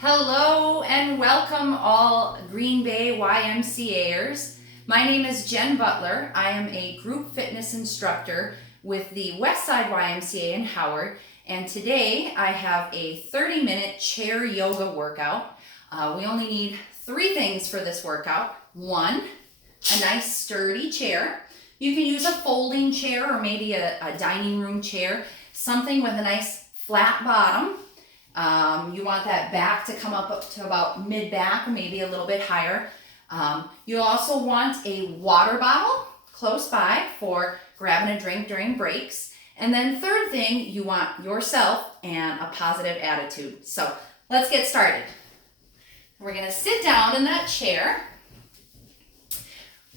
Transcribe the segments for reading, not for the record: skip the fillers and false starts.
Hello and welcome all Green Bay YMCAers. My name is Jen Butler. I am a group fitness instructor with the Westside YMCA in Howard, and today I have a 30-minute chair yoga workout. We only need 3 things for this workout. 1, a nice sturdy chair. You can use a folding chair or maybe a dining room chair, something with a nice flat bottom. You want that back to come up to about mid-back, maybe a little bit higher. You'll also want a water bottle close by for grabbing a drink during breaks. And then third thing, you want yourself and a positive attitude. So let's get started. We're going to sit down in that chair.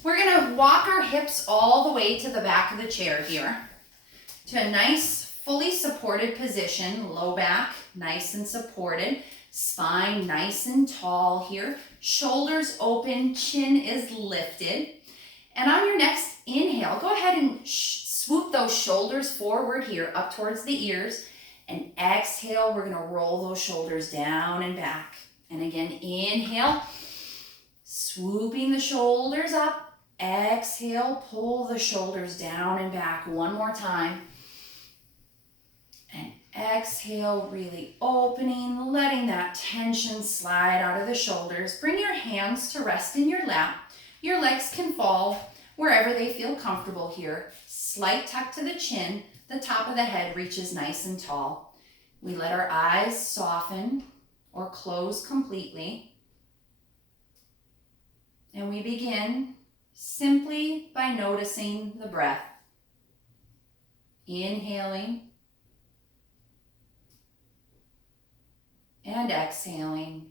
We're going to walk our hips all the way to the back of the chair here to a nice fully supported position, low back, nice and supported, spine nice and tall here, shoulders open, chin is lifted. And on your next inhale, go ahead and swoop those shoulders forward here up towards the ears. And exhale, we're gonna roll those shoulders down and back. And again, inhale, swooping the shoulders up. Exhale, pull the shoulders down and back. One more time. And exhale, really opening, letting that tension slide out of the shoulders. Bring your hands to rest in your lap. Your legs can fall wherever they feel comfortable here. Slight tuck to the chin. The top of the head reaches nice and tall. We let our eyes soften or close completely. And we begin simply by noticing the breath. Inhaling. And exhaling.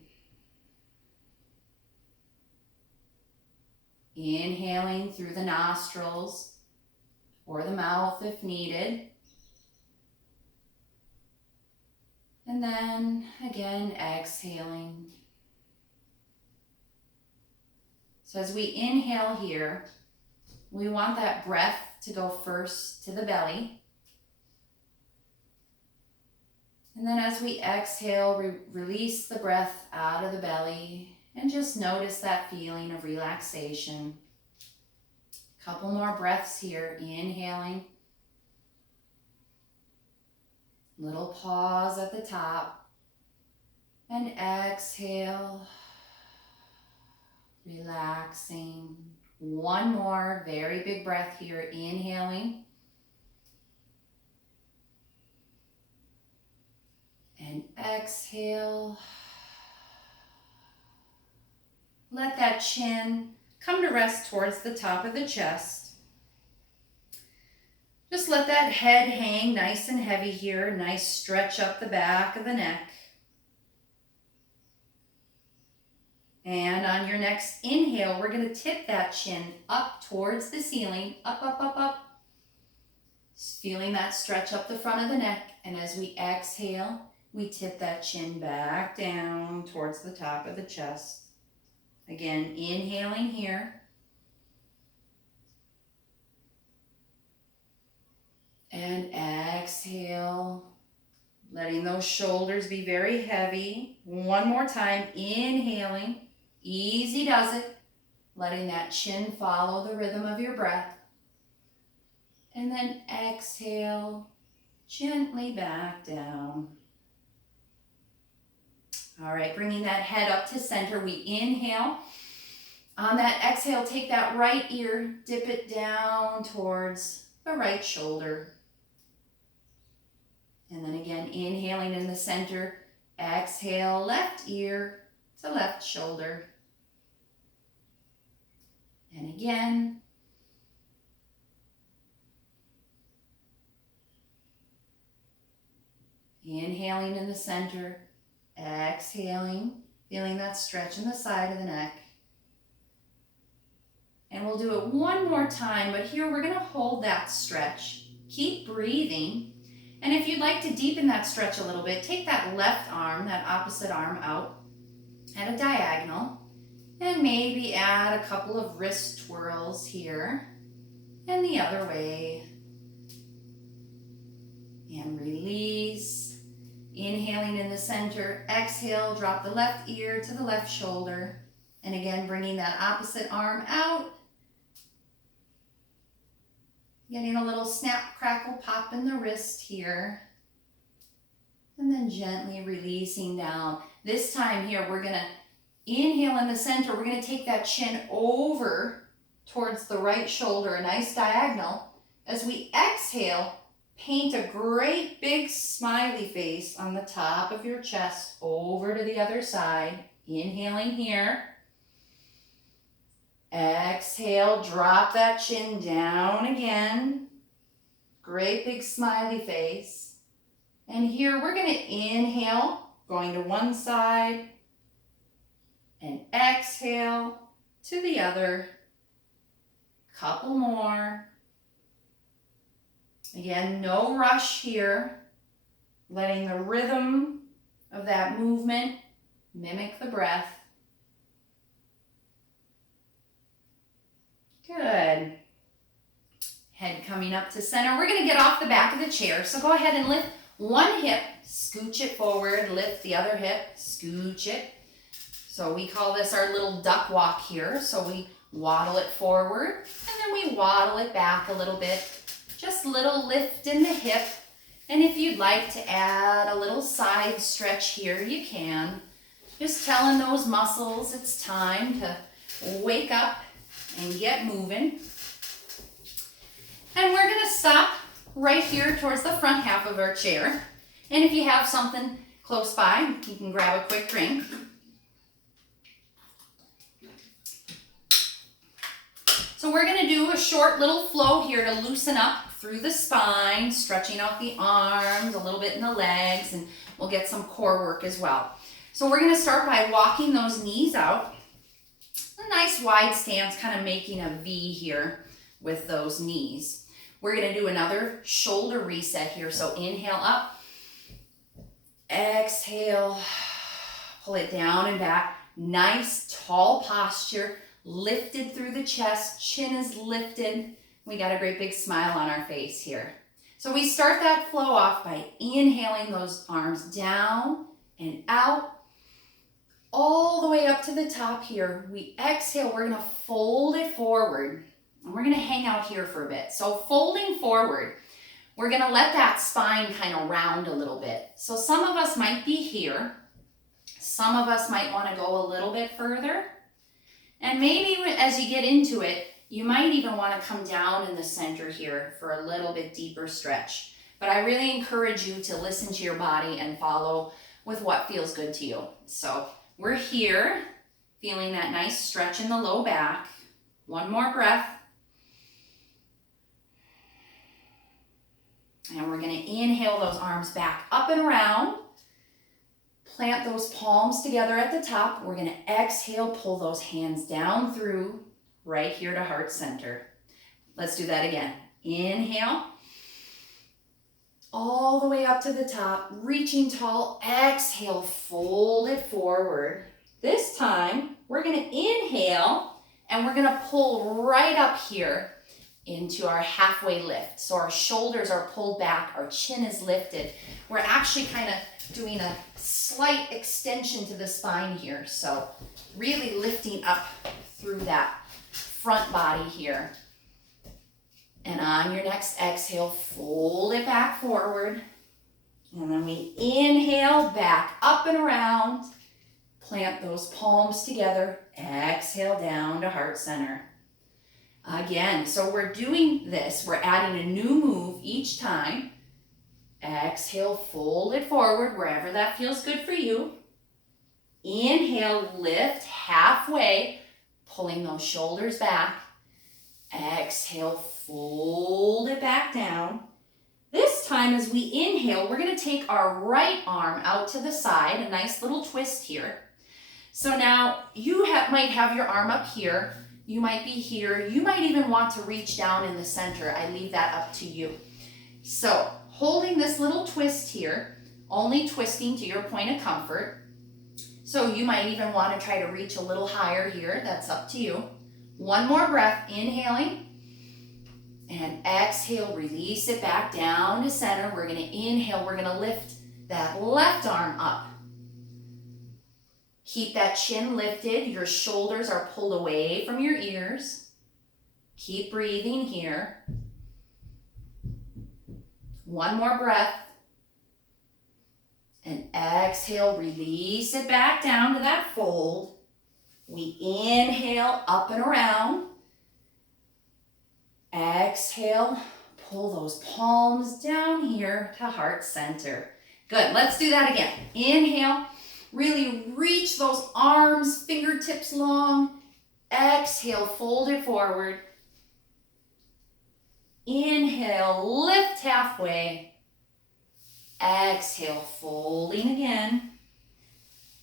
Inhaling through the nostrils or the mouth if needed. And then again, exhaling. So as we inhale here, we want that breath to go first to the belly. And then as we exhale, release the breath out of the belly and just notice that feeling of relaxation. Couple more breaths here, inhaling. Little pause at the top. And exhale, relaxing. One more very big breath here, inhaling. And exhale. Let that chin come to rest towards the top of the chest. Just let that head hang nice and heavy here. Nice stretch up the back of the neck. And on your next inhale, we're going to tip that chin up towards the ceiling. Up, up, up, up. Just feeling that stretch up the front of the neck. And as we exhale, we tip that chin back down towards the top of the chest. Again, inhaling here. And exhale, letting those shoulders be very heavy. One more time, inhaling. Easy does it. Letting that chin follow the rhythm of your breath. And then exhale, gently back down. All right, bringing that head up to center, we inhale. On that exhale, take that right ear, dip it down towards the right shoulder. And then again, inhaling in the center, exhale, left ear to left shoulder. And again. Inhaling in the center. Exhaling, feeling that stretch in the side of the neck. And we'll do it one more time, but here we're going to hold that stretch. Keep breathing. And if you'd like to deepen that stretch a little bit, take that left arm, that opposite arm out at a diagonal, and maybe add a couple of wrist twirls here and the other way. And release. Inhaling in the center, exhale, drop the left ear to the left shoulder. And again, bringing that opposite arm out. Getting a little snap, crackle, pop in the wrist here. And then gently releasing down. This time here, we're gonna inhale in the center. We're gonna take that chin over towards the right shoulder, a nice diagonal. As we exhale, paint a great big smiley face on the top of your chest over to the other side. Inhaling here. Exhale, drop that chin down again. Great big smiley face. And here we're going to inhale, going to one side, and exhale to the other. Couple more. Again, no rush here. Letting the rhythm of that movement mimic the breath. Good. Head coming up to center. We're going to get off the back of the chair. So go ahead and lift one hip, scooch it forward, lift the other hip, scooch it. So we call this our little duck walk here. So we waddle it forward and then we waddle it back a little bit. Just a little lift in the hip. And if you'd like to add a little side stretch here, you can. Just telling those muscles it's time to wake up and get moving. And we're going to stop right here towards the front half of our chair. And if you have something close by, you can grab a quick drink. So we're going to do a short little flow here to loosen up through the spine, stretching out the arms, a little bit in the legs, and we'll get some core work as well. So we're going to start by walking those knees out. A nice wide stance, kind of making a V here with those knees. We're going to do another shoulder reset here. So inhale up, exhale, pull it down and back. Nice tall posture, lifted through the chest, chin is lifted. We got a great big smile on our face here. So we start that flow off by inhaling those arms down and out, all the way up to the top here. We exhale, we're gonna fold it forward, and we're gonna hang out here for a bit. So folding forward, we're gonna let that spine kind of round a little bit. So some of us might be here, some of us might wanna go a little bit further, and maybe as you get into it, you might even wanna come down in the center here for a little bit deeper stretch. But I really encourage you to listen to your body and follow with what feels good to you. So we're here, feeling that nice stretch in the low back. One more breath. And we're gonna inhale those arms back up and around. Plant those palms together at the top. We're gonna exhale, pull those hands down through, right here to heart center. Let's do that again. Inhale. All the way up to the top, reaching tall. Exhale, fold it forward. This time, we're gonna inhale and we're gonna pull right up here into our halfway lift. So our shoulders are pulled back, our chin is lifted. We're actually kind of doing a slight extension to the spine here. So really lifting up through that front body here. And on your next exhale, fold it back forward. And then we inhale back up and around. Plant those palms together. Exhale down to heart center. Again, so we're doing this. We're adding a new move each time. Exhale, fold it forward wherever that feels good for you. Inhale, lift halfway, pulling those shoulders back. Exhale, fold it back down. This time as we inhale, we're going to take our right arm out to the side, a nice little twist here. So now you might have your arm up here, you might be here, you might even want to reach down in the center. I leave that up to you. So holding this little twist here, only twisting to your point of comfort. So you might even want to try to reach a little higher here, that's up to you. One more breath, inhaling, and exhale, release it back down to center. We're gonna inhale, we're gonna lift that left arm up. Keep that chin lifted. Your shoulders are pulled away from your ears. Keep breathing here. One more breath. And exhale, release it back down to that fold. We inhale up and around. Exhale, pull those palms down here to heart center. Good, let's do that again. Inhale, really reach those arms, fingertips long. Exhale, fold it forward. Inhale, lift halfway. Exhale, folding again.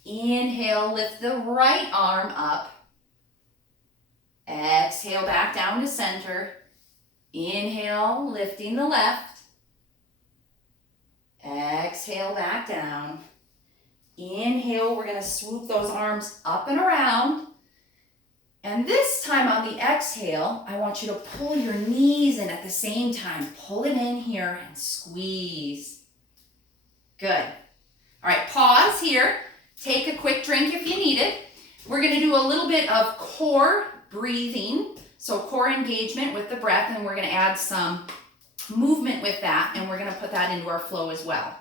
Inhale, lift the right arm up. Exhale, back down to center. Inhale, lifting the left. Exhale, back down. Inhale, we're going to swoop those arms up and around. And this time on the exhale, I want you to pull your knees in at the same time. Pull it in here and squeeze. Good. All right, pause here. Take a quick drink if you need it. We're going to do a little bit of core breathing. So core engagement with the breath, and we're going to add some movement with that, and we're going to put that into our flow as well.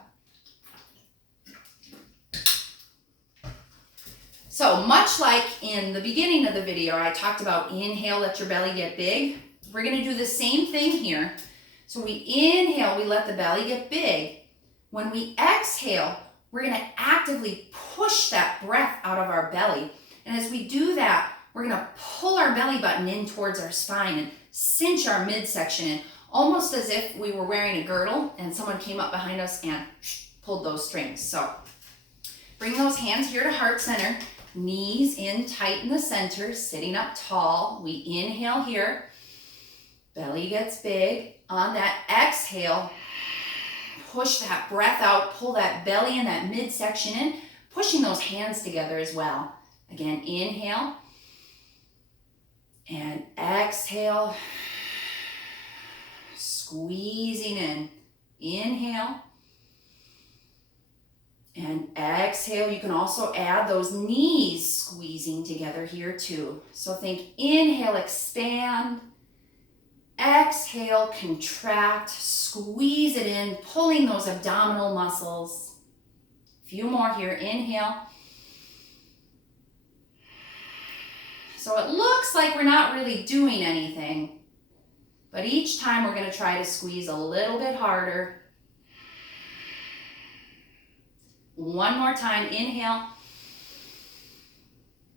So much like in the beginning of the video, I talked about inhale, let your belly get big. We're going to do the same thing here. So we inhale, we let the belly get big. When we exhale, we're going to actively push that breath out of our belly. And as we do that, we're going to pull our belly button in towards our spine and cinch our midsection in, almost as if we were wearing a girdle and someone came up behind us and pulled those strings. So bring those hands here to heart center. Knees in tight in the center, sitting up tall. We inhale here. Belly gets big. On that exhale, push that breath out. Pull that belly and that midsection in. Pushing those hands together as well. Again, inhale. And exhale. Squeezing in. Inhale. And exhale, you can also add those knees squeezing together here too. So think inhale, expand. Exhale, contract, squeeze it in, pulling those abdominal muscles. A few more here, inhale. So it looks like we're not really doing anything, but each time we're going to try to squeeze a little bit harder. One more time, inhale.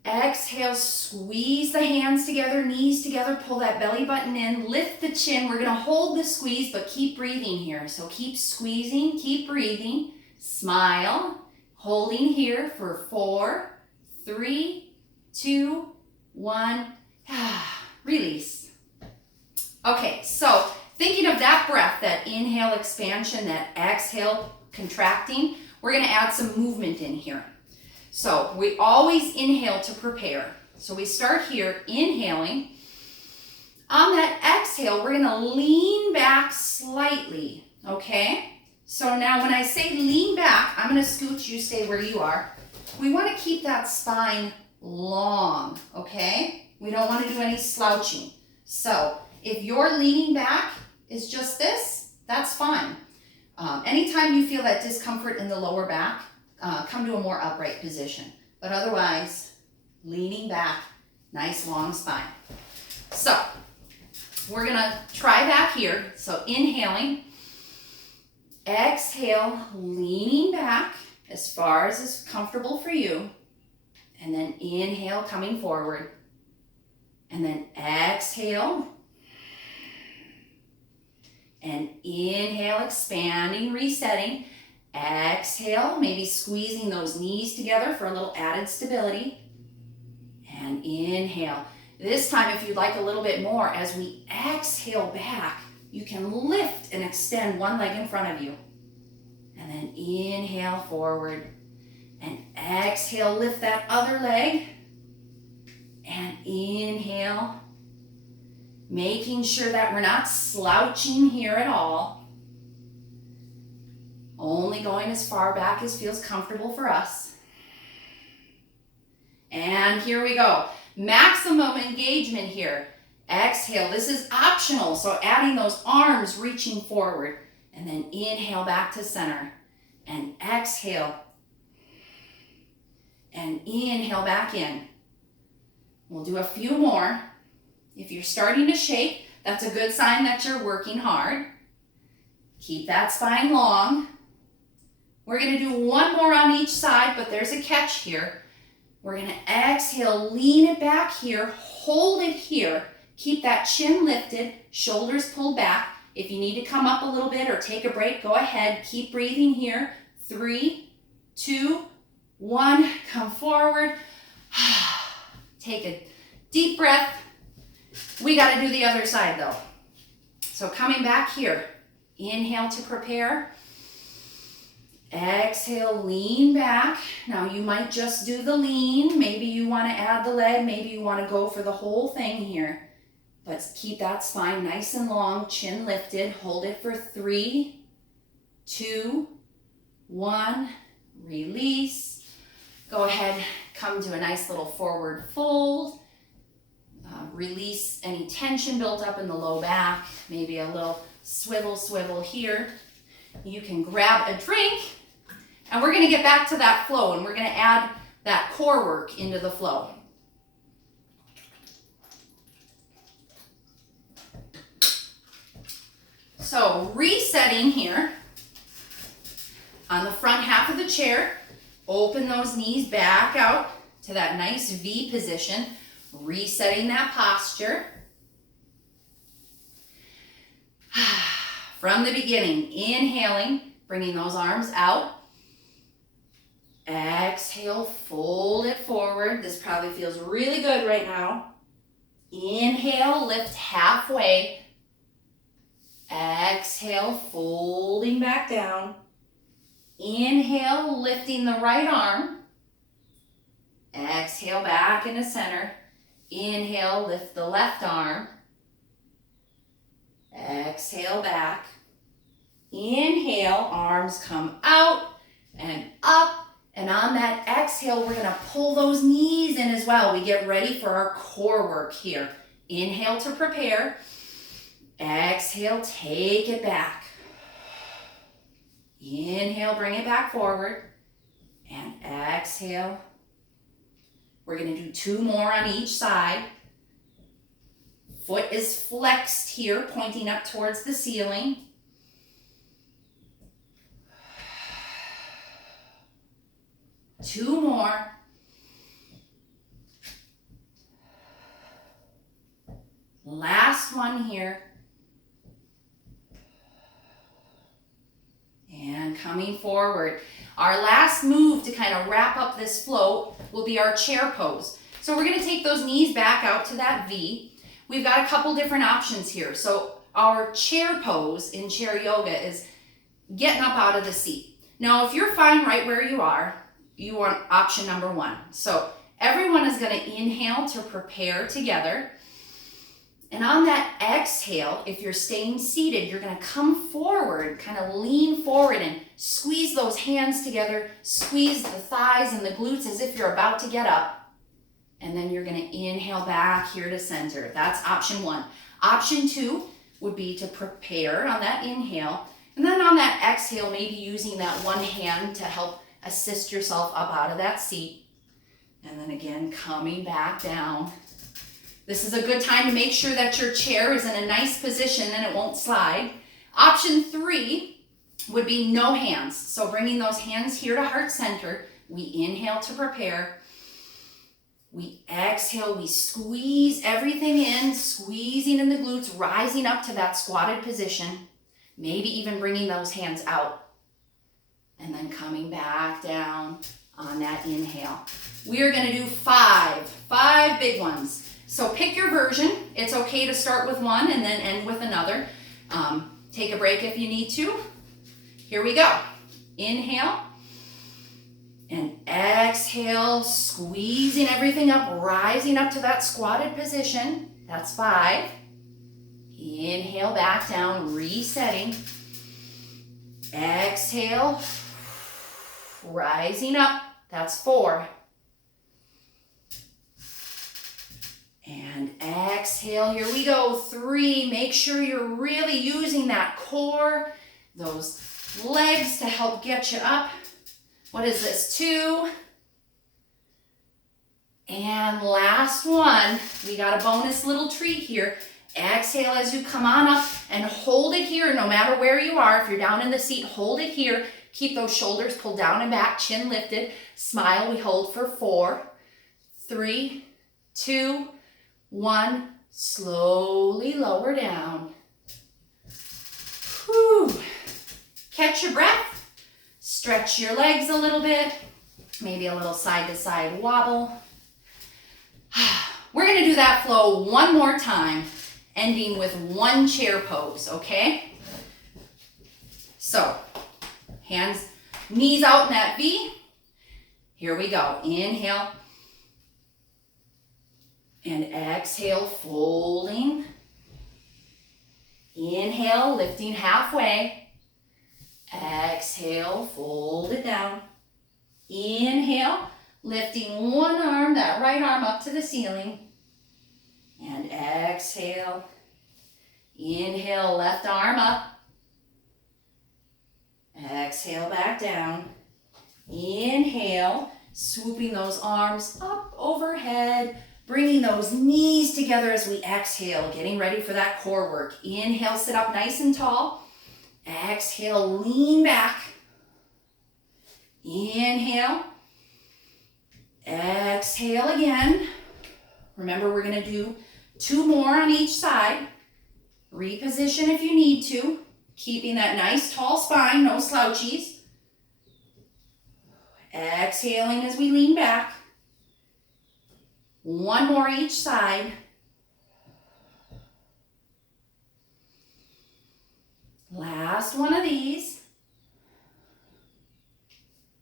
Exhale, squeeze the hands together, knees together, pull that belly button in, lift the chin. We're going to hold the squeeze, but keep breathing here. So keep squeezing, keep breathing. Smile, holding here for 4, 3, 2, 1. Release. Okay, so thinking of that breath, that inhale expansion, that exhale contracting, we're going to add some movement in here. So we always inhale to prepare. So we start here, inhaling. On that exhale, we're going to lean back slightly, okay? So now when I say lean back, I'm going to scoot, you stay where you are. We want to keep that spine long, okay? We don't want to do any slouching. So if your leaning back is just this, that's fine. Anytime you feel that discomfort in the lower back, come to a more upright position. But otherwise, leaning back, nice long spine. So we're going to try that here. So inhaling, exhale, leaning back as far as is comfortable for you. And then inhale, coming forward. And then exhale. And inhale, expanding, resetting. Exhale, maybe squeezing those knees together for a little added stability. And inhale. This time, if you'd like a little bit more, as we exhale back, you can lift and extend one leg in front of you. And then inhale forward. And exhale, lift that other leg. And inhale. Making sure that we're not slouching here at all. Only going as far back as feels comfortable for us. And here we go. Maximum engagement here. Exhale. This is optional, so adding those arms reaching forward. And then inhale back to center. And exhale. And inhale back in. We'll do a few more. If you're starting to shake, that's a good sign that you're working hard. Keep that spine long. We're going to do one more on each side, but there's a catch here. We're going to exhale, lean it back here, hold it here. Keep that chin lifted, shoulders pulled back. If you need to come up a little bit or take a break, go ahead. Keep breathing here. 3, 2, 1. Come forward. Take a deep breath. We got to do the other side though. So coming back here. Inhale to prepare. Exhale, lean back. Now you might just do the lean. Maybe you want to add the leg. Maybe you want to go for the whole thing here. But keep that spine nice and long, chin lifted. Hold it for 3, 2, 1. Release. Go ahead, come to a nice little forward fold. Release any tension built up in the low back. Maybe a little swivel here. You can grab a drink. And we're going to get back to that flow, and we're going to add that core work into the flow. So resetting here on the front half of the chair, open those knees back out to that nice V position, resetting that posture. From the beginning, inhaling, bringing those arms out. Exhale, fold it forward. This probably feels really good right now. Inhale, lift halfway. Exhale, folding back down. Inhale, lifting the right arm. Exhale, back into center. Inhale, lift the left arm. Exhale, back. Inhale, arms come out and up. And on that exhale, we're going to pull those knees in as well. We get ready for our core work here. Inhale to prepare. Exhale, take it back. Inhale, bring it back forward. And exhale. We're going to do 2 more on each side. Foot is flexed here, pointing up towards the ceiling. Two more. Last one here. And coming forward. Our last move to kind of wrap up this flow will be our chair pose. So we're going to take those knees back out to that V. We've got a couple different options here. So our chair pose in chair yoga is getting up out of the seat. Now, if you're fine right where you are, you want option number 1. So everyone is going to inhale to prepare together. And on that exhale, if you're staying seated, you're going to come forward, kind of lean forward and squeeze those hands together, squeeze the thighs and the glutes as if you're about to get up. And then you're going to inhale back here to center. That's option 1. Option 2 would be to prepare on that inhale. And then on that exhale, maybe using that one hand to help assist yourself up out of that seat. And then again, coming back down. This is a good time to make sure that your chair is in a nice position and it won't slide. Option 3 would be no hands. So bringing those hands here to heart center. We inhale to prepare. We exhale, we squeeze everything in, squeezing in the glutes, rising up to that squatted position. Maybe even bringing those hands out. And then coming back down on that inhale. We are going to do 5 big ones. So pick your version. It's okay to start with one and then end with another. Take a break if you need to. Here we go. Inhale. And exhale, squeezing everything up, rising up to that squatted position. That's 5. Inhale back down, resetting. Exhale, rising up. That's 4. And exhale, here we go, 3. Make sure you're really using that core, those legs to help get you up. What is this, 2? And last one, we got a bonus little treat here. Exhale as you come on up and hold it here no matter where you are. If you're down in the seat, hold it here. Keep those shoulders pulled down and back, chin lifted. Smile, we hold for 4, 3, 2, 1. Slowly lower down. Whew. Catch your breath. Stretch your legs a little bit. Maybe a little side to side wobble. We're going to do that flow one more time, ending with 1 chair pose, okay? So, hands, knees out in that V. Here we go. Inhale. And exhale, folding. Inhale, lifting halfway. Exhale, fold it down. Inhale, lifting one arm, that right arm up to the ceiling. And exhale. Inhale, left arm up. Exhale, back down. Inhale, swooping those arms up overhead, bringing those knees together as we exhale, getting ready for that core work. Inhale, sit up nice and tall. Exhale, lean back. Inhale. Exhale again. Remember, we're going to do 2 more on each side. Reposition if you need to, keeping that nice tall spine, no slouchies. Exhaling as we lean back. 1 more each side. Last one of these.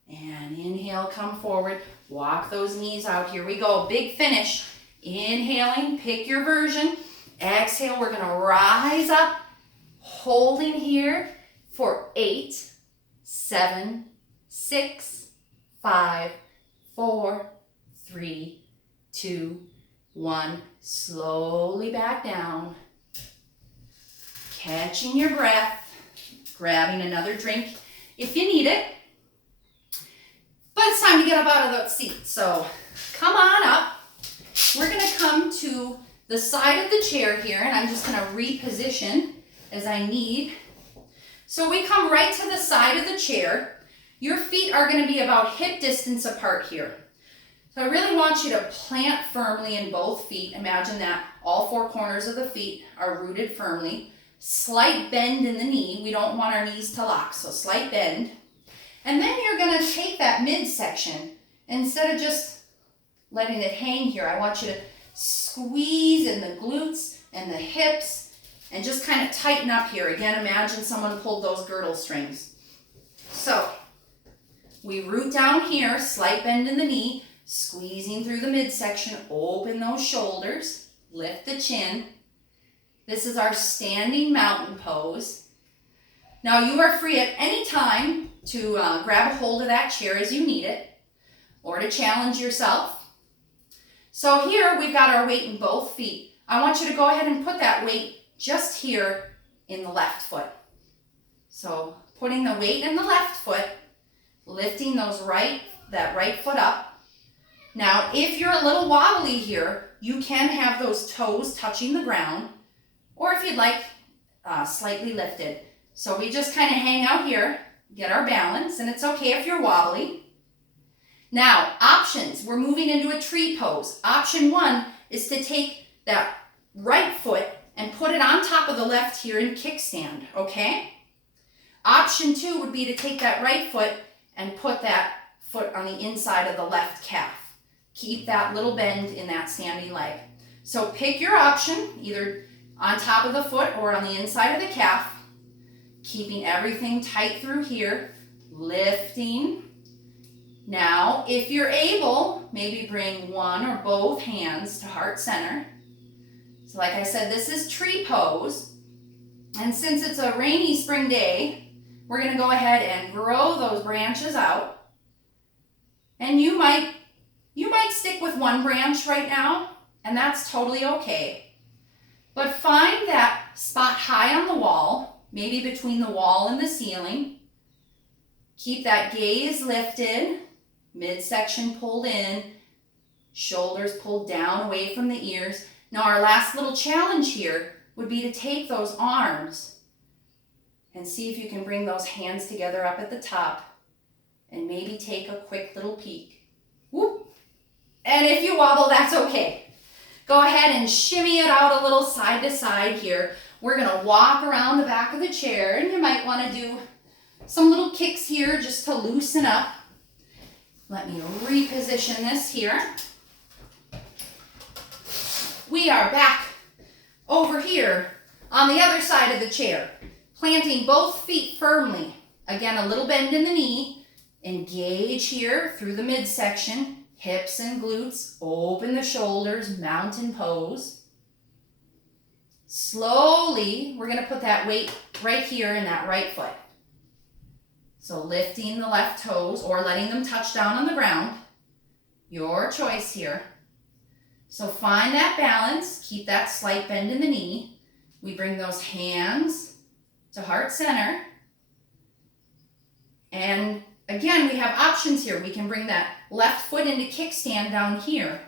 And inhale, come forward. Walk those knees out. Here we go. Big finish. Inhaling, pick your version. Exhale, we're going to rise up, holding here for 8, 7, 6, 5, 4, 3, 2, 1. Slowly back down. Catching your breath. Grabbing another drink if you need it. But it's time to get up out of the seat. So come on up. We're going to come to the side of the chair here, and I'm just going to reposition as I need. So we come right to the side of the chair. Your feet are going to be about hip distance apart here. So I really want you to plant firmly in both feet. Imagine that all 4 corners of the feet are rooted firmly. Slight bend in the knee. We don't want our knees to lock, so slight bend. And then you're going to take that midsection. Instead of just letting it hang here, I want you to squeeze in the glutes and the hips and just kind of tighten up here. Again, imagine someone pulled those girdle strings. So we root down here, slight bend in the knee, squeezing through the midsection, open those shoulders, lift the chin. This is our standing mountain pose. Now you are free at any time to grab a hold of that chair as you need it, or to challenge yourself. So here we've got our weight in both feet. I want you to go ahead and put that weight just here in the left foot. So putting the weight in the left foot, lifting that right foot up. Now if you're a little wobbly here, you can have those toes touching the ground, or if you'd like, slightly lifted. So we just kind of hang out here, get our balance, and it's okay if you're wobbly. Now, options. We're moving into a tree pose. Option 1 is to take that right foot and put it on top of the left here in kickstand, okay? Option 2 would be to take that right foot and put that foot on the inside of the left calf. Keep that little bend in that standing leg. So pick your option, either on top of the foot or on the inside of the calf. Keeping everything tight through here, lifting. Now, if you're able, maybe bring one or both hands to heart center. So like I said, this is tree pose. And since it's a rainy spring day, we're going to go ahead and grow those branches out. And you might stick with one branch right now, and that's totally okay. But find that spot high on the wall, maybe between the wall and the ceiling. Keep that gaze lifted, midsection pulled in, shoulders pulled down away from the ears. Now our last little challenge here would be to take those arms and see if you can bring those hands together up at the top and maybe take a quick little peek. Whoop. And if you wobble, that's okay. Go ahead and shimmy it out a little side to side here. We're gonna walk around the back of the chair, and you might wanna do some little kicks here just to loosen up. Let me reposition this here. We are back over here on the other side of the chair, planting both feet firmly. Again, a little bend in the knee. Engage here through the midsection, hips and glutes. Open the shoulders, mountain pose. Slowly, we're going to put that weight right here in that right foot. So lifting the left toes or letting them touch down on the ground. Your choice here. So find that balance. Keep that slight bend in the knee. We bring those hands to heart center. And again, we have options here. We can bring that left foot into kickstand down here,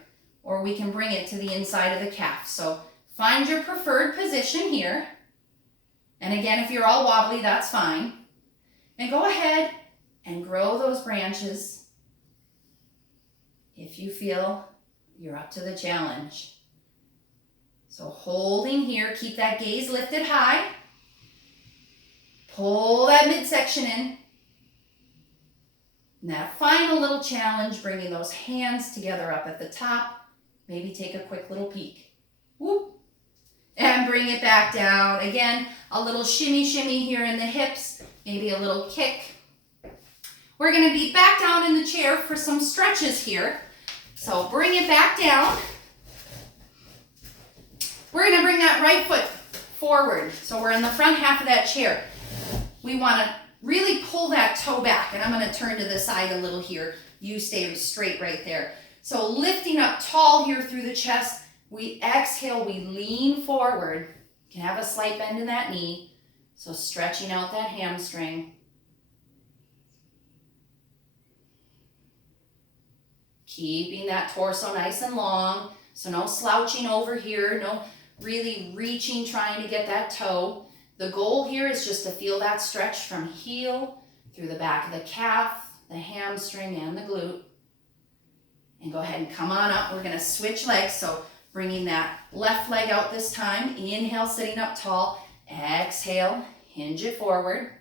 or we can bring it to the inside of the calf. So find your preferred position here. And again, if you're all wobbly, that's fine. And go ahead and grow those branches if you feel you're up to the challenge. So holding here, keep that gaze lifted high. Pull that midsection in. And that final little challenge, bringing those hands together up at the top. Maybe take a quick little peek. Whoop. And bring it back down. Again, a little shimmy here in the hips. Maybe a little kick. We're going to be back down in the chair for some stretches here. So bring it back down. We're going to bring that right foot forward. So we're in the front half of that chair. We want to really pull that toe back. And I'm going to turn to the side a little here. You stay straight right there. So lifting up tall here through the chest. We exhale, we lean forward. You can have a slight bend in that knee. So stretching out that hamstring. Keeping that torso nice and long. So no slouching over here, no really reaching, trying to get that toe. The goal here is just to feel that stretch from heel through the back of the calf, the hamstring, and the glute. And go ahead and come on up. We're going to switch legs. So bringing that left leg out this time. Inhale, sitting up tall. Exhale, hinge it forward.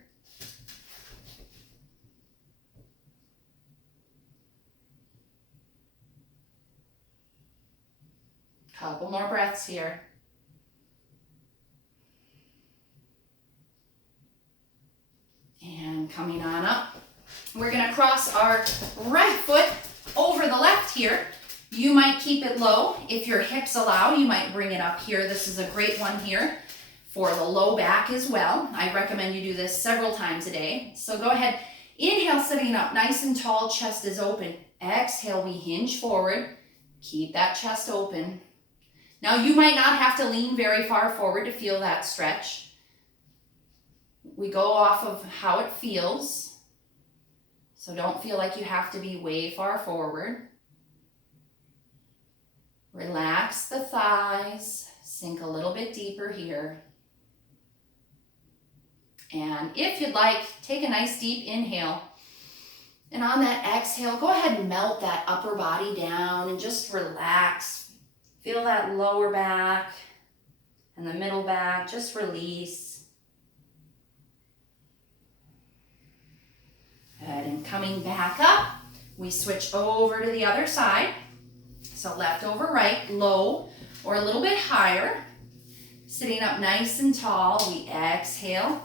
Couple more breaths here. And coming on up. We're going to cross our right foot over the left here. You might keep it low. If your hips allow, you might bring it up here. This is a great one here for the low back as well. I recommend you do this several times a day. So go ahead. Inhale, sitting up nice and tall. Chest is open. Exhale, we hinge forward. Keep that chest open. Now you might not have to lean very far forward to feel that stretch. We go off of how it feels. So don't feel like you have to be way far forward. Relax the thighs. Sink a little bit deeper here. And if you'd like, take a nice deep inhale. And on that exhale, go ahead and melt that upper body down and just relax. Feel that lower back and the middle back. Just release. Good. And coming back up, we switch over to the other side. So left over right, low or a little bit higher. Sitting up nice and tall, we exhale.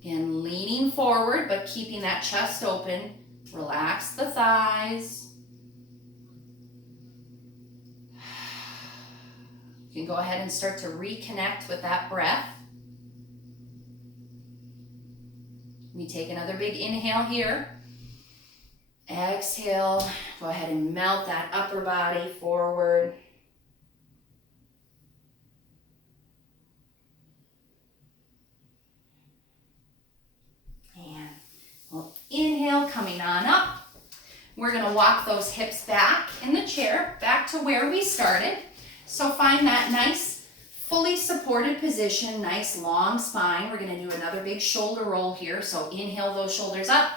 Again, leaning forward, but keeping that chest open. Relax the thighs. You can go ahead and start to reconnect with that breath. We take another big inhale here. Exhale, go ahead and melt that upper body forward. And we'll inhale, coming on up. We're gonna walk those hips back in the chair, back to where we started. So find that nice, fully supported position, nice long spine. We're gonna do another big shoulder roll here. So inhale those shoulders up.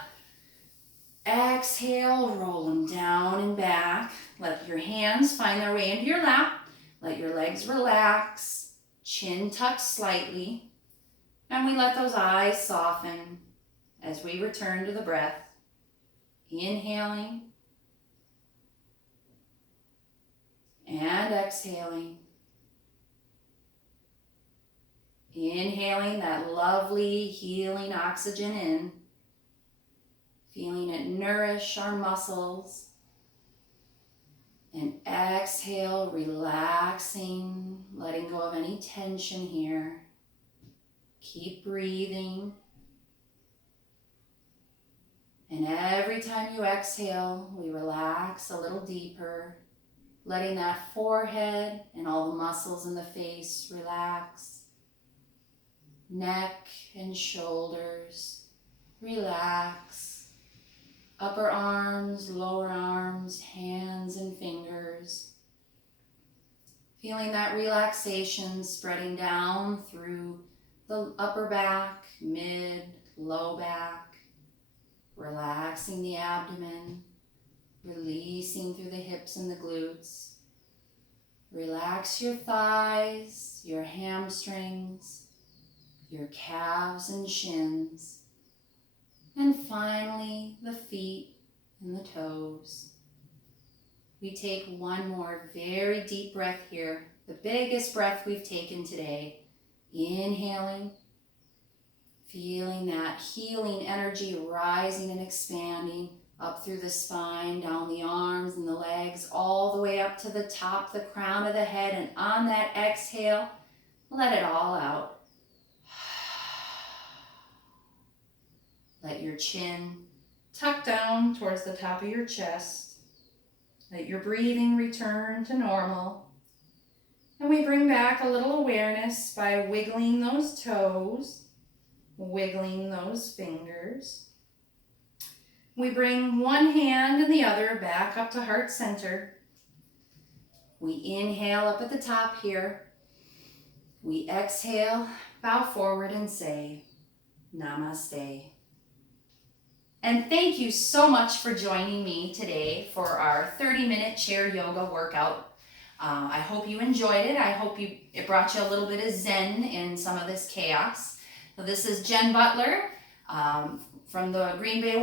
Exhale, roll them down and back. Let your hands find their way into your lap. Let your legs relax. Chin tucks slightly. And we let those eyes soften as we return to the breath. Inhaling. And exhaling. Inhaling that lovely healing oxygen in. Feeling it nourish our muscles. And exhale, relaxing, letting go of any tension here. Keep breathing. And every time you exhale, we relax a little deeper, letting that forehead and all the muscles in the face relax. Neck and shoulders, relax. Upper arms, lower arms, hands and fingers. Feeling that relaxation spreading down through the upper back, mid, low back. Relaxing the abdomen, releasing through the hips and the glutes. Relax your thighs, your hamstrings, your calves and shins. And finally, the feet and the toes. We take one more very deep breath here, the biggest breath we've taken today. Inhaling, feeling that healing energy rising and expanding up through the spine, down the arms and the legs, all the way up to the top, the crown of the head. And on that exhale, let it all out. Let your chin tuck down towards the top of your chest. Let your breathing return to normal. And we bring back a little awareness by wiggling those toes, wiggling those fingers. We bring one hand and the other back up to heart center. We inhale up at the top here. We exhale, bow forward and say, Namaste. And thank you so much for joining me today for our 30-minute chair yoga workout. I hope you enjoyed it. I hope it brought you a little bit of zen in some of this chaos. So this is Jen Butler from the Green Bay